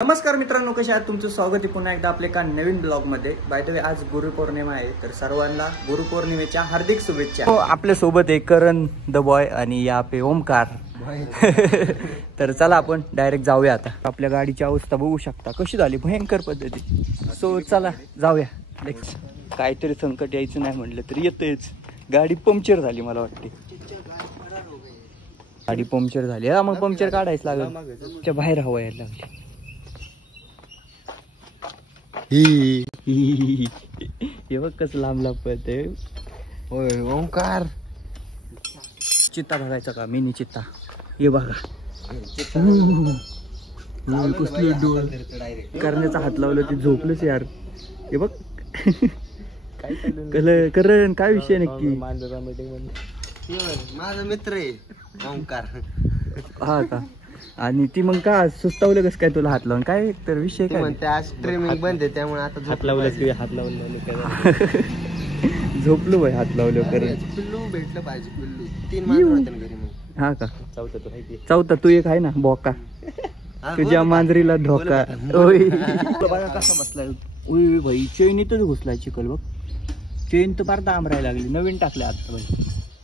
नमस्कार मित्रांनो, कसे आहात? तुमचं स्वागत आहे पुन्हा एकदा आपल्या एका नवीन ब्लॉग मध्ये. बाय द वे आज गुरुपौर्णिमा आहे, तर सर्वांना गुरुपौर्णिमेच्या हार्दिक शुभेच्छा. आपल्या सोबत आहे करण द बॉय आणि या पे ओमकार. तर चला आपण डायरेक्ट जाऊया. आता आपल्या गाडीची अवस्था बघू शकता कशी झाली, भयंकर पद्धती. सो चला जाऊया. काहीतरी संकट यायचं नाही म्हटलं तर येतेच. गाडी पंक्चर झाली, मला वाटते गाडी पंक्चर झाली. हा, मग पंक्चर काढायच लागेल. त्या बाहेर हवा यायला लागली. हे बघ कसं लांब लांब पळते. होय ओंकार. चित्ता बघायचा का? मिनी चित्ता. हे बघा कसले डोळ. करण्याचा हात लावलं ते झोपलंच यार. हे बघ करण काय विषय नक्की? माझा मित्र आहे ओंकार. हा का? आणि ती मग का सुस्तावलं कसं काय तुला हात लावून? काय तर विषय काय म्हणते आज स्ट्रीमिंग बंद आहे त्यामुळे आता हात लावलं की हात लावलं झोपलो भाई. हात लावलं करण. पिल्लू भेटलं पाहिजे. पिल्लू 3 मांजर होते घरी. मग हा का? चौथा तू एक आहे ना बोका. तुझ्या मांजरीला धोका. बघा कसा बसलाय. ओय भाई चेन इथंच घुसलाय चिखल बघ. चेन तर फार दामरायला लागली. नवीन टाकले आता भाई.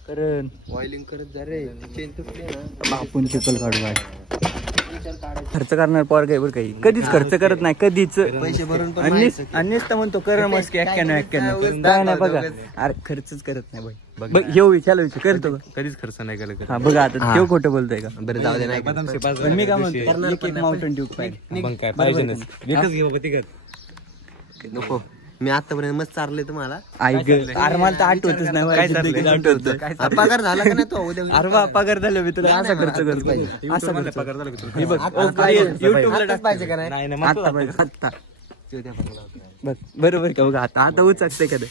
करण ऑइलिंग करत जा रे. चेन तुटली ना. आपण चिखल काढू बाय. खर्च करणार पोर काय बरं काही कधीच खर्च करत नाही कधीच. पैसे भरून आणि म्हणतो करण मस्के 91 नाही बघा. अरे खर्चच करत नाही भाई. बघ येऊ विचारलं विचार करतो कधीच खर्च नाही केला. हा बघा आता तेव खोटं बोलतोय का? बरं जाऊ दे. नाही पण मी काय म्हणतो एक माउंटन ड्यूक पाहिजे. मग काय पाहिजे ना. एकच घे बाबा तिघत. नको. मी आतापर्यंत मस्त चालले तुम्हाला. ऐक अरे मला तर आठवतच नाही. पगार झाला का नाही तो उद्या? अरे वा पगार झालं मी तुला असा खर्च करतो. असा पगार झाला की हे बघ युट्यूबला पाहिजे का नाही? आता बरोबर का? बघा आता आता उचकते कधी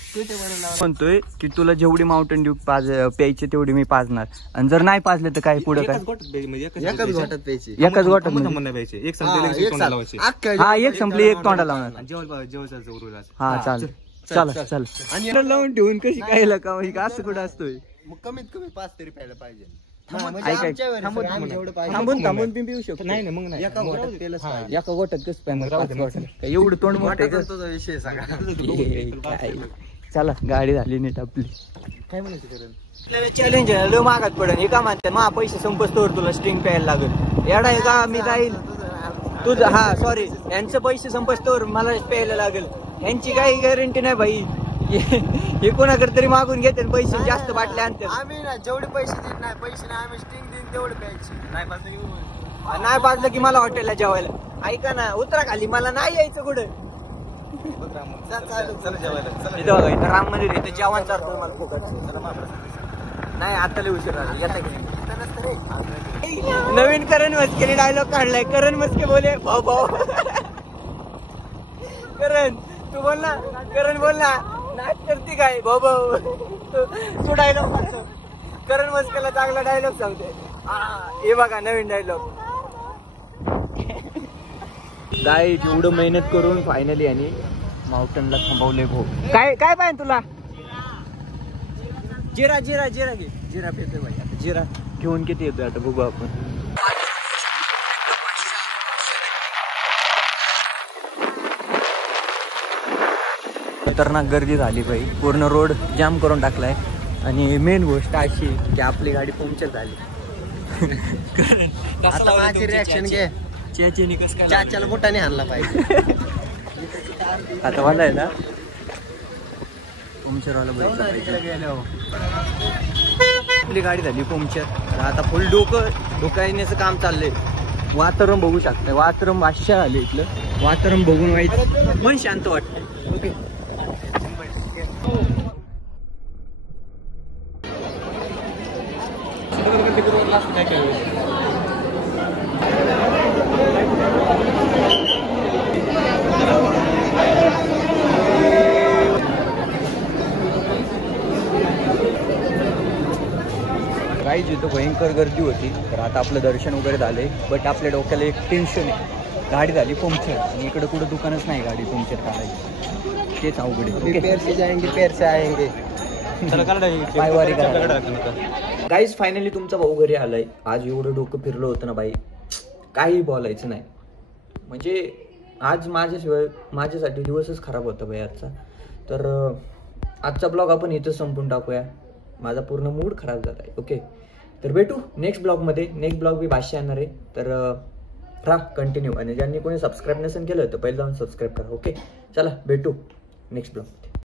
म्हणतोय की तुला जेवढी माउंटन ड्यू प्यायची तेवढी मी पाजणार. आणि जर नाही पाजले तर काय पुढे काय? एकाच गोटात प्यायची. एकाच गोटात प्यायचे. एक संपले एक लावायचे. हा एक संपली एक तोंडा लावणार. जेवण हा चाल चला चल. आणि लावून ठेवून कशी काय का असं कुठं असतोय? मग कमीत कमी 5 तरी प्यायला पाहिजे. थांबून थांबून पिऊ शकतो. नाही मग नाही एका गोट्यात कसं एवढं तोंड मोठं. तुझा विषय सांगा. चला गाडी झाली नीट आपली. काय म्हणायचं करण? आपल्याला चॅलेंज आहे. मागात पडेल हे का म्हणते मा पैसे संपस्तोवर तुला स्ट्रिंग प्यायला लागेल. येडा आहे का? मी जाईल तुझं. हा सॉरी यांचं पैसे संपस्तोवर मला प्यायला लागेल. यांची काही गॅरंटी नाही भाई. हे कोणाकडे तरी मागून घेते पैसे जास्त बाटले आणते. आम्ही ना जेवढे पैसे देत नाही पैसे नाही आम्ही स्टिंग देईन तेवढे प्यायचे. नाही पाजलं की मला हॉटेलला जेवायला. ऐका ना उतरा खाली. मला नाही यायचं कुठं. इथं राम मंदिर इथे जेवण चालतो मला फुकटचं. नाही आता लय उशीर झाला. येता की नवीन करण मस्केने डायलॉग काढलाय. करण मस्के बोले भाऊ भाऊ. करण तू बोल ना. करण बोल ना. नाच करते काय भाऊ भाऊ. तू डायलॉग म्हणतो. करण मस्केला चांगला डायलॉग सांगते. हे बघा नवीन डायलॉग. काय एवढं मेहनत करून फायनली आणि माउंटनला थांबवले भाऊ. काय काय पाहिजे तुला? जिरा जिरा जिरा घे. जिरा पेतोय भाई. आता जिरा घेऊन किती येतोय आता बघू आपण. खतरनाक गर्दी झाली भाई. पूर्ण रोड जाम करून टाकलाय. आणि मेन गोष्ट अशी की आपली गाडी पंक्चर झाली. आता माझी रिॲक्शन घे. चाच्याला बोटाने हाणला पाहिजे. आता मला आहे ना पंक्चरवाला बघितलं पाहिजे. आपली गाडी झाली पंक्चर. आता फुल डोकं येण्याचं काम चाललंय. वातावरण बघू शकता. वातावरण भाष्य आले इथलं. वातावरण बघून व्हायचं मन शांत वाटतंय. ओके काही जिथं भयंकर गर्दी होती. तर आता आपलं दर्शन वगैरे झालंय. बट आपल्या डोक्याला एक टेन्शन आहे. गाडी झाली पंक्चर आणि इकडे कुठं दुकानच नाही गाडी पंक्चर काढायची. तेच अवघड आहे. पैर से आएंगे. पायवारी करायला. गाईज फायनली तुमचा भाऊ घरी आलाय. आज एवढं डोकं फिरलं होतं ना बाई, काही बोलायचं नाही. म्हणजे आज माझ्यासाठी दिवसच खराब होता भाई आजचा. तर आजचा ब्लॉग आपण इथं संपून टाकूया. माझा पूर्ण मूड खराब झाला आहे. ओके, तर भेटू नेक्स्ट ब्लॉगमध्ये. नेक्स्ट ब्लॉग मी भाष्य येणार आहे. तर राहा कंटिन्यू. आणि ज्यांनी कोणी सबस्क्राईब नसेल केलं तर पहिलं जाऊन सबस्क्राईब करा. ओके, चला भेटू नेक्स्ट ब्लॉगमध्ये.